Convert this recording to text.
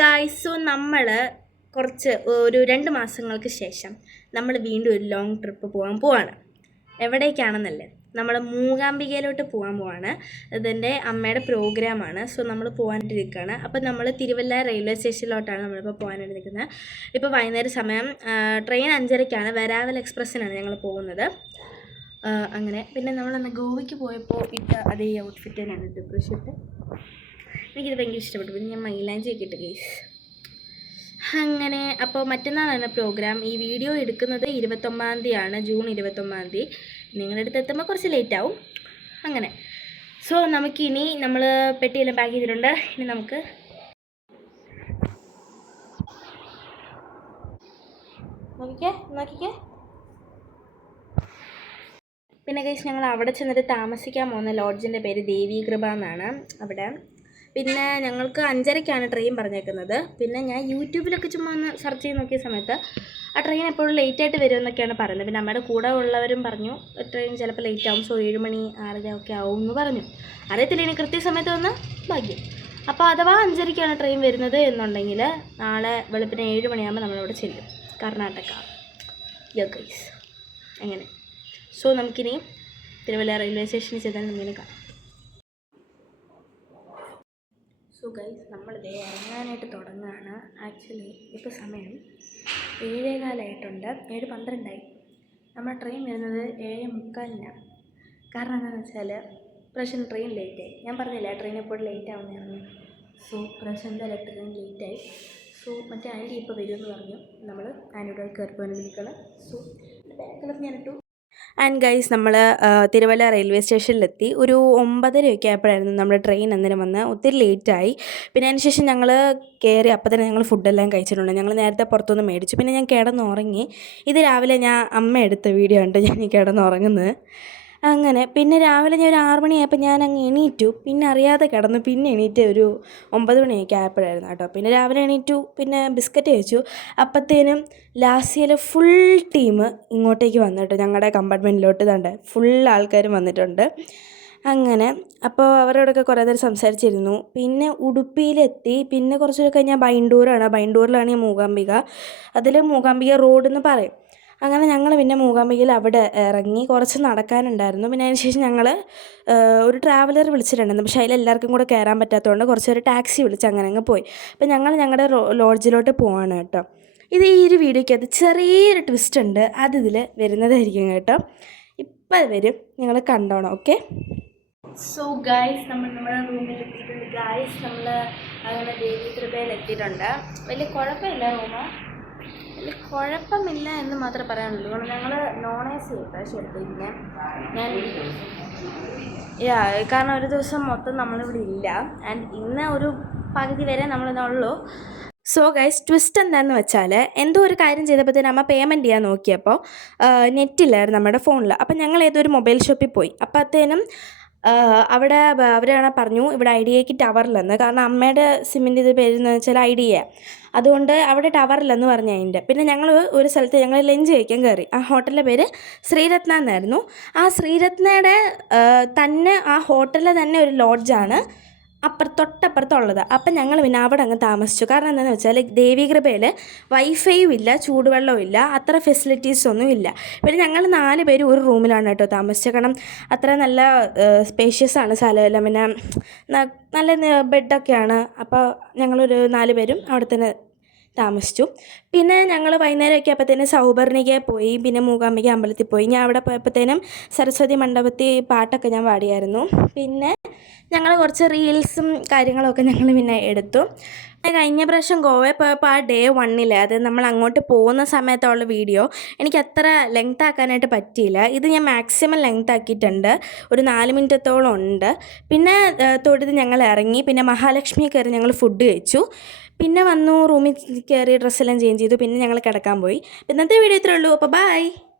Guys, so നമ്മൾ ഒരു 2 മാസങ്ങൾക്ക് ശേഷം നമ്മൾ വീണ്ടും ഒരു ലോങ് ട്രിപ്പ് പോവാണ്. എവിടേക്കാണെന്നല്ലേ, നമ്മൾ മൂകാംബികയിലോട്ട് പോകാൻ പോവാണ്. ഇതിൻ്റെ അമ്മയുടെ പ്രോഗ്രാമാണ്. സോ നമ്മൾ പോകാനിരിക്കുകയാണ്. അപ്പോൾ നമ്മൾ തിരുവല്ല റെയിൽവേ സ്റ്റേഷനിലോട്ടാണ് നമ്മളിപ്പോൾ പോകാനായിട്ട് നിൽക്കുന്നത്. ഇപ്പോൾ വൈകുന്നേരം സമയം, ട്രെയിൻ 5:30-ക്കാണ്. വെരാവൽ എക്സ്പ്രസ്സിനാണ് ഞങ്ങൾ പോകുന്നത്. അങ്ങനെ പിന്നെ നമ്മളന്ന് ഗോവയ്ക്ക് പോയപ്പോൾ ഇട്ട അതേ ഔട്ട്ഫിറ്റ് തന്നെയാണ് ഇട്ട്, ബ്രഷിട്ട്. എനിക്കിത് ഭയങ്കര ഇഷ്ടപ്പെട്ടു. പിന്നെ ഞാൻ മൈലാഞ്ചിയൊക്കെ ഇട്ട് ഗൈസ്. അങ്ങനെ അപ്പോൾ മറ്റന്നാളാണ് പ്രോഗ്രാം. ഈ വീഡിയോ എടുക്കുന്നത് 29-ാം തീയതിയാണ്, ജൂൺ 29-ാം തീയതി. നിങ്ങളുടെ അടുത്ത് എത്തുമ്പോൾ കുറച്ച് ലേറ്റ് ആവും. അങ്ങനെ സോ നമുക്കിനി നമ്മൾ പെട്ടിയെല്ലാം പാക്ക് ചെയ്തിട്ടുണ്ട്. ഇനി നമുക്ക് നോക്കിക്കേ. പിന്നെ ഗൈസ്, ഞങ്ങൾ അവിടെ ചെന്നിട്ട് താമസിക്കാൻ പോകുന്ന ലോഡ്ജിൻ്റെ പേര് ദേവി കൃപ എന്നാണ് അവിടെ. പിന്നെ ഞങ്ങൾക്ക് 5:30-ക്കാണ് ട്രെയിൻ പറഞ്ഞേക്കുന്നത്. പിന്നെ ഞാൻ യൂട്യൂബിലൊക്കെ ചുമ്മാ ഒന്ന് സെർച്ച് ചെയ്ത് നോക്കിയ സമയത്ത് ആ ട്രെയിൻ എപ്പോഴും ലേറ്റായിട്ട് വരുമെന്നൊക്കെയാണ് പറയുന്നത്. പിന്നെ നമ്മുടെ കൂടെ ഉള്ളവരും പറഞ്ഞു ട്രെയിൻ ചിലപ്പോൾ ലേറ്റ് ആവും, സോ 7 മണി 6:30 ഒക്കെ ആവും എന്ന് പറഞ്ഞു. അറിയത്തില്ല, ഇനി കൃത്യസമയത്ത് വന്ന് ഭാഗ്യം. അപ്പോൾ അഥവാ 5:30-ക്കാണ് ട്രെയിൻ വരുന്നത് എന്നുണ്ടെങ്കിൽ നാളെ വെളുപ്പിന് 7 മണിയാകുമ്പോൾ നമ്മളവിടെ ചെല്ലും, കർണാടക. ഗൈസ് അങ്ങനെ. സോ നമുക്കിനി തിരുവല്ല റെയിൽവേ സ്റ്റേഷനിൽ ചെന്നാൽ നമ്മളിങ്ങനെ കാണാം. സോ ഗൈസ്, നമ്മളിത് ഇറങ്ങാനായിട്ട് തുടങ്ങുകയാണ്. ആക്ച്വലി ഇപ്പോൾ സമയം 7:15 7:12. നമ്മുടെ ട്രെയിൻ വരുന്നത് 7:45. കാരണം എന്താണെന്ന് വെച്ചാൽ പ്രശ്നം ട്രെയിൻ ലേറ്റായി. ഞാൻ പറഞ്ഞില്ല ട്രെയിൻ എപ്പോഴും ലേറ്റ് ആവുന്നതാണ്. സോ പ്രശ്നത്തിൻ്റെ ട്രെയിൻ ലേറ്റായി. സോ മറ്റേ ആൻറ്റി ഇപ്പോൾ വരുമെന്ന് പറഞ്ഞു. നമ്മൾ ആൻറ്റിയോട് കയറി പോകാൻ വിളിക്കണം. സോ ബാക്കിലൊക്കെ ഞാൻ ഇട്ടു. ആൻഡ് ഗൈസ്, നമ്മൾ തിരുവല്ല റെയിൽവേ സ്റ്റേഷനിലെത്തി. ഒരു 9:30 ആയപ്പോഴായിരുന്നു നമ്മുടെ ട്രെയിൻ അന്നേരം വന്ന്. ഒത്തിരി ലേറ്റായി. പിന്നെ അതിന് ശേഷം ഞങ്ങൾ കയറി. അപ്പോൾ തന്നെ ഞങ്ങൾ ഫുഡെല്ലാം കഴിച്ചിട്ടുണ്ട്. ഞങ്ങൾ നേരത്തെ പുറത്തുനിന്ന് മേടിച്ചു. പിന്നെ ഞാൻ കിടന്നുറങ്ങി. ഇത് രാവിലെ അമ്മ എടുത്ത വീഡിയോ ഉണ്ട് ഞാൻ ഈ കിടന്നുറങ്ങുന്നത്. അങ്ങനെ പിന്നെ രാവിലെ ഞാൻ ഒരു 6 മണിയായപ്പോൾ ഞാൻ അങ്ങ് എണീറ്റു. പിന്നെ അറിയാതെ കിടന്നു. പിന്നെ എണീറ്റ് ഒരു 9 മണിയൊക്കെ ആയപ്പോഴായിരുന്നു കേട്ടോ. പിന്നെ രാവിലെ എണീറ്റു. പിന്നെ ബിസ്ക്കറ്റ് കഴിച്ചു. അപ്പോഴത്തേനും ലാസ്യയിലെ ഫുൾ ടീം ഇങ്ങോട്ടേക്ക് വന്നിട്ട് ഞങ്ങളുടെ കമ്പാർട്ട്മെൻറ്റിലോട്ട് ഇതുണ്ട്, ഫുൾ ആൾക്കാരും വന്നിട്ടുണ്ട്. അങ്ങനെ അപ്പോൾ അവരോടൊക്കെ കുറേ നേരം സംസാരിച്ചിരുന്നു. പിന്നെ ഉടുപ്പിയിലെത്തി. പിന്നെ കുറച്ച് കഴിഞ്ഞാൽ ബൈണ്ടൂരിലാണ് ഈ മൂകാംബിക. അതിൽ മൂകാംബിക റോഡ് എന്ന് പറയും. അങ്ങനെ ഞങ്ങൾ പിന്നെ മൂകാംബികയിൽ അവിടെ ഇറങ്ങി. കുറച്ച് നടക്കാനുണ്ടായിരുന്നു. പിന്നെ അതിന് ശേഷം ഞങ്ങൾ ഒരു ട്രാവലർ വിളിച്ചിട്ടുണ്ടായിരുന്നു. പക്ഷേ അതിലെല്ലാവർക്കും കൂടെ കയറാൻ പറ്റാത്തതുകൊണ്ട് കുറച്ചൊരു ടാക്സി വിളിച്ച് അങ്ങനെ അങ്ങ് പോയി. അപ്പോൾ ഞങ്ങൾ ഞങ്ങളുടെ ലോഡ്ജിലോട്ട് പോവാണ് കേട്ടോ. ഇത് ഈ ഒരു വീഡിയോയ്ക്കകത്ത് ചെറിയൊരു ട്വിസ്റ്റ് ഉണ്ട്, അത് ഇതിൽ വരുന്നതായിരിക്കും കേട്ടോ. ഇപ്പം അത് വരും, നിങ്ങൾ കണ്ടോണം. ഓക്കെ. സോ ഗായ്സ്, നമ്മുടെ റൂമിൽ എത്തിയിട്ടുണ്ട്. ഗായ്സ്, നമ്മൾ അങ്ങനെ ദേവി കൃപയിൽ എത്തിയിട്ടുണ്ട്. വലിയ കുഴപ്പമില്ല, വലിയ കുഴപ്പമില്ല എന്ന് മാത്രമേ പറയാനുള്ളൂ. കാരണം ഞങ്ങൾ നോൺ AC പ്രാവശ്യം എടുത്തിരിക്കുന്നത്. കാരണം ഒരു ദിവസം മൊത്തം നമ്മളിവിടെ ഇല്ല. ആൻഡ് ഇന്ന് ഒരു പകുതി വരെ നമ്മളിന്നുള്ളൂ. സോ ഗൈസ്, ട്വിസ്റ്റ് എന്താണെന്ന് വെച്ചാൽ, എന്തോ ഒരു കാര്യം ചെയ്തപ്പോഴത്തേനും അമ്മ പേയ്മെൻറ്റ് ചെയ്യാൻ നോക്കിയപ്പോൾ നെറ്റില്ലായിരുന്നു നമ്മുടെ ഫോണിൽ. അപ്പം ഞങ്ങൾ ഏതൊരു മൊബൈൽ ഷോപ്പിൽ പോയി. അപ്പോഴത്തേനും അവിടെ അവരാണ് പറഞ്ഞു ഇവിടെ ഐഡിയയ്ക്ക് ടവറില്ലെന്ന്. കാരണം അമ്മയുടെ സിമ്മിൻ്റെ ഇത് പേരെന്ന് വെച്ചാൽ ഐഡിയ, അതുകൊണ്ട് അവിടെ ടവറില്ലെന്ന് പറഞ്ഞു അതിൻ്റെ. പിന്നെ ഞങ്ങൾ ഒരു സ്ഥലത്ത് ഞങ്ങൾ ലഞ്ച് കഴിക്കാൻ കയറി. ആ ഹോട്ടലിൻ്റെ പേര് ശ്രീരത്ന എന്നായിരുന്നു. ആ ശ്രീരത്നയുടെ തന്നെ ആ ഹോട്ടലിൽ തന്നെ ഒരു ലോഡ്ജാണ് തൊട്ടപ്പുറത്തുള്ളത്. അപ്പം ഞങ്ങൾ പിന്നെ അവിടെ അങ്ങ് താമസിച്ചു. കാരണം എന്താണെന്ന് വെച്ചാൽ ദേവീകൃപയിൽ വൈഫൈയും ഇല്ല, ചൂടുവെള്ളവും ഇല്ല, അത്ര ഫെസിലിറ്റീസൊന്നും ഇല്ല. പിന്നെ ഞങ്ങൾ 4 പേര് ഒരു റൂമിലാണ് കേട്ടോ താമസിച്ചത്. കാരണം അത്ര നല്ല സ്പേഷ്യസ് ആണ് സ്ഥലമെല്ലാം. പിന്നെ നല്ല ബെഡൊക്കെയാണ്. അപ്പോൾ ഞങ്ങളൊരു 4 പേരും അവിടെ തന്നെ താമസിച്ചു. പിന്നെ ഞങ്ങൾ വൈകുന്നേരമൊക്കെ ആയപ്പോഴത്തേനും സൗപർണികയിൽ പോയി. പിന്നെ മൂകാംബിക അമ്പലത്തിൽ പോയി. ഞാൻ അവിടെ പോയപ്പോഴത്തേനും സരസ്വതി മണ്ഡപത്തിൽ പാട്ടൊക്കെ ഞാൻ പാടിയായിരുന്നു. പിന്നെ ഞങ്ങൾ കുറച്ച് റീൽസും കാര്യങ്ങളൊക്കെ ഞങ്ങൾ പിന്നെ എടുത്തു. കഴിഞ്ഞ പ്രാവശ്യം ഗോവയിൽ പോയപ്പോൾ ആ ഡേ 1 അത് നമ്മൾ അങ്ങോട്ട് പോകുന്ന സമയത്തുള്ള വീഡിയോ എനിക്ക് അത്ര ലെങ്ത് ആക്കാനായിട്ട് പറ്റിയില്ല. ഇത് ഞാൻ മാക്സിമം ലെങ്ത് ആക്കിയിട്ടുണ്ട്, ഒരു 4 മിനിറ്റത്തോളം ഉണ്ട്. പിന്നെ തൊഴുത് ഞങ്ങൾ ഇറങ്ങി. പിന്നെ മഹാലക്ഷ്മിയെ കയറി ഞങ്ങൾ ഫുഡ് കഴിച്ചു. പിന്നെ വന്നു റൂമിൽ കയറി ഡ്രസ്സെല്ലാം ചേഞ്ച് ചെയ്തു. പിന്നെ ഞങ്ങൾ കിടക്കാൻ പോയി. ഇന്നത്തെ വീഡിയോ ഇത്രയേ ഉള്ളൂ. അപ്പോൾ ബൈ.